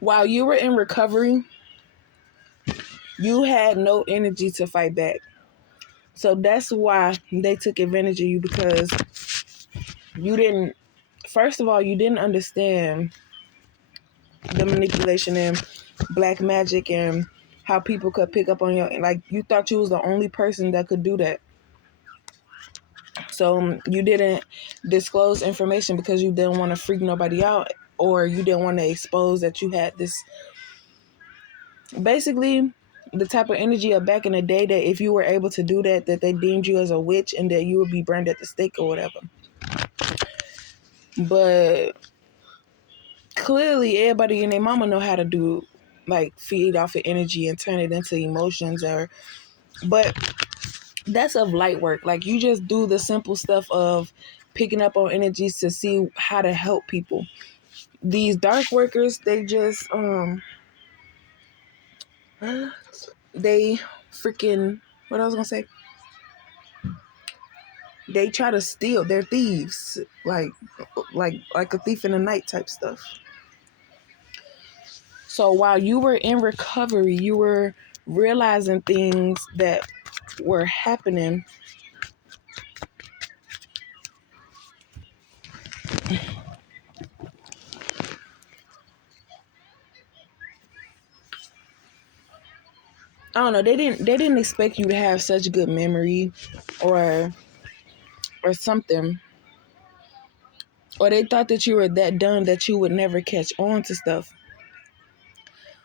While you were in recovery, you had no energy to fight back. So that's why they took advantage of you, because you didn't, first of all, you didn't understand the manipulation and black magic and how people could pick up on your, like, you thought you was the only person that could do that. So you didn't disclose information because you didn't want to freak nobody out, or you didn't want to expose that you had this, basically the type of energy of back in the day, that if you were able to do that, that they deemed you as a witch and that you would be burned at the stake or whatever. But clearly everybody and their mama know how to do, like, feed off of energy and turn it into emotions, or, but that's of light work. Like, you just do the simple stuff of picking up on energies to see how to help people. These dark workers, they just they freaking, what I was gonna say, they try to steal. They're thieves, like a thief in the night type stuff. So while you were in recovery, you were realizing things that were happening. I don't know. They didn't expect you to have such good memory, or something, or they thought that you were that dumb that you would never catch on to stuff.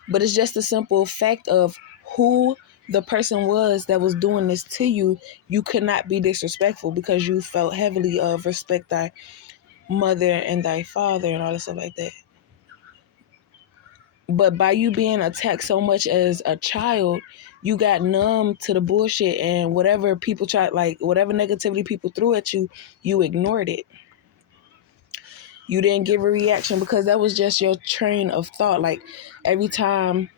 But it's just a simple fact of who the person was that was doing this to you. You could not be disrespectful because you felt heavily of respect thy mother and thy father and all this stuff like that. But by you being attacked so much as a child, you got numb to the bullshit, and whatever people tried, like whatever negativity people threw at you, you ignored it. You didn't give a reaction because that was just your train of thought. Like, every time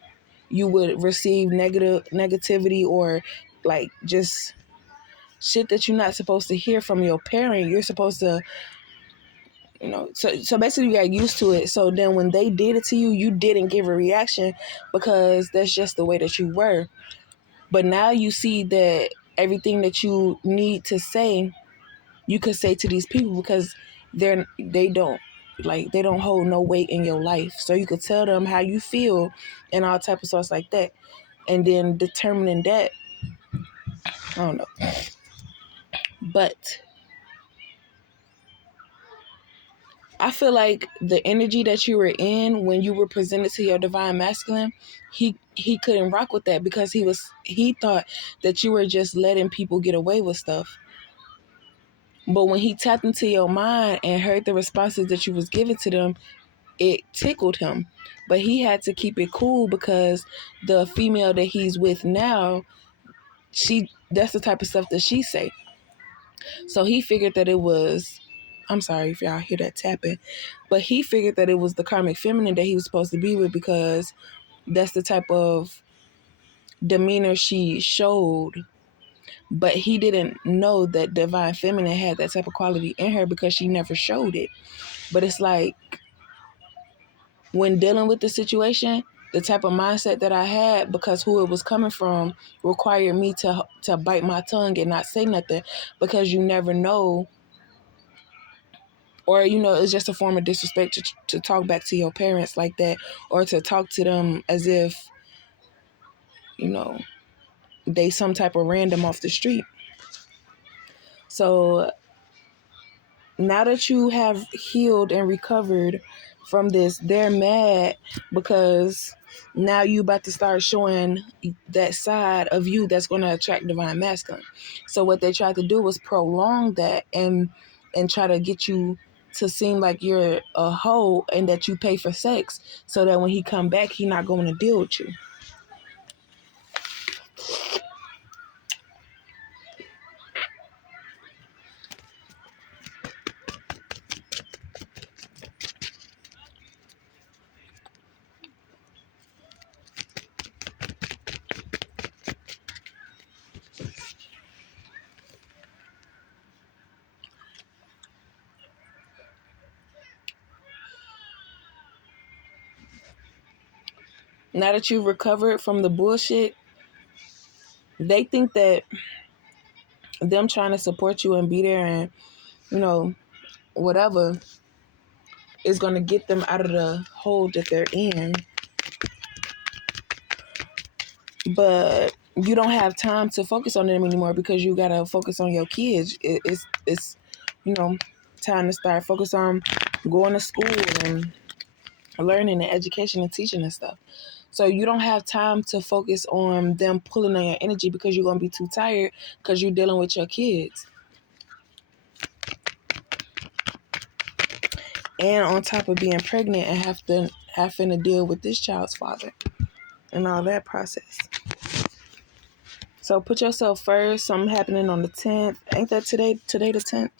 you would receive negativity, or like just shit that you're not supposed to hear from your parent, you're supposed to, so basically you got used to it. So then when they did it to you, you didn't give a reaction because that's just the way that you were. But now you see that everything that you need to say, you could say to these people, because they don't hold no weight in your life. So you could tell them how you feel and all type of stuff like that. And then determining that, I don't know. But I feel like the energy that you were in when you were presented to your divine masculine, he couldn't rock with that, because he thought that you were just letting people get away with stuff. But when he tapped into your mind and heard the responses that you was giving to them, it tickled him. But he had to keep it cool, because the female that he's with now, that's the type of stuff that she say. So he figured that it was, I'm sorry if y'all hear that tapping, but he figured that it was the karmic feminine that he was supposed to be with, because that's the type of demeanor she showed. But he didn't know that divine feminine had that type of quality in her, because she never showed it. But it's like, when dealing with the situation, the type of mindset that I had, because who it was coming from, required me to bite my tongue and not say nothing, because you never know. Or, it's just a form of disrespect to talk back to your parents like that, or to talk to them as if, they some type of random off the street. So now that you have healed and recovered from this, they're mad because now you about to start showing that side of you that's going to attract divine masculine. So what they tried to do was prolong that, and try to get you to seem like you're a hoe and that you pay for sex, so that when he come back, he not going to deal with you. Now that you've recovered from the bullshit, they think that them trying to support you and be there and, you know, whatever is going to get them out of the hole that they're in. But you don't have time to focus on them anymore because you got to focus on your kids. It's, you know, time to start focus on going to school and learning and education and teaching and stuff. So you don't have time to focus on them pulling on your energy because you're going to be too tired because you're dealing with your kids. And on top of being pregnant and having to deal with this child's father and all that process. So put yourself first. Something happening on the 10th. Ain't that today? Today the 10th?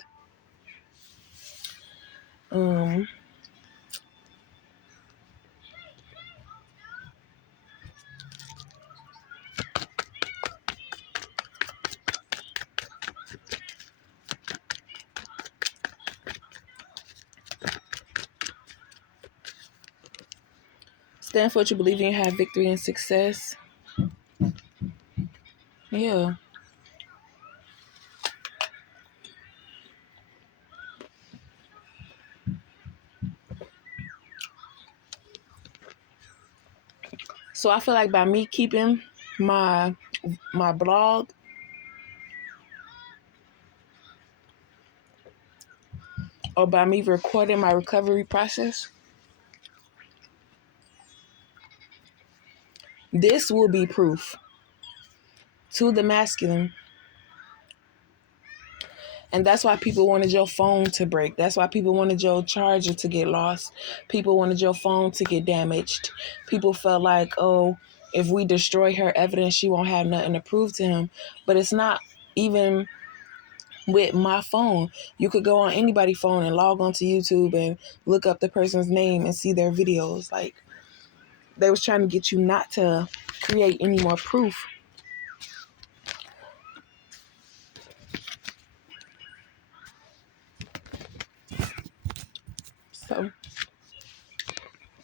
Stand for what you believe in. Have victory and success. Yeah. So I feel like by me keeping my blog, or by me recording my recovery process, this will be proof to the masculine. And that's why people wanted your phone to break. That's why people wanted your charger to get lost. People wanted your phone to get damaged. People felt like, oh, if we destroy her evidence, she won't have nothing to prove to him. But it's not even with my phone. You could go on anybody's phone and log onto YouTube and look up the person's name and see their videos. Like, they was trying to get you not to create any more proof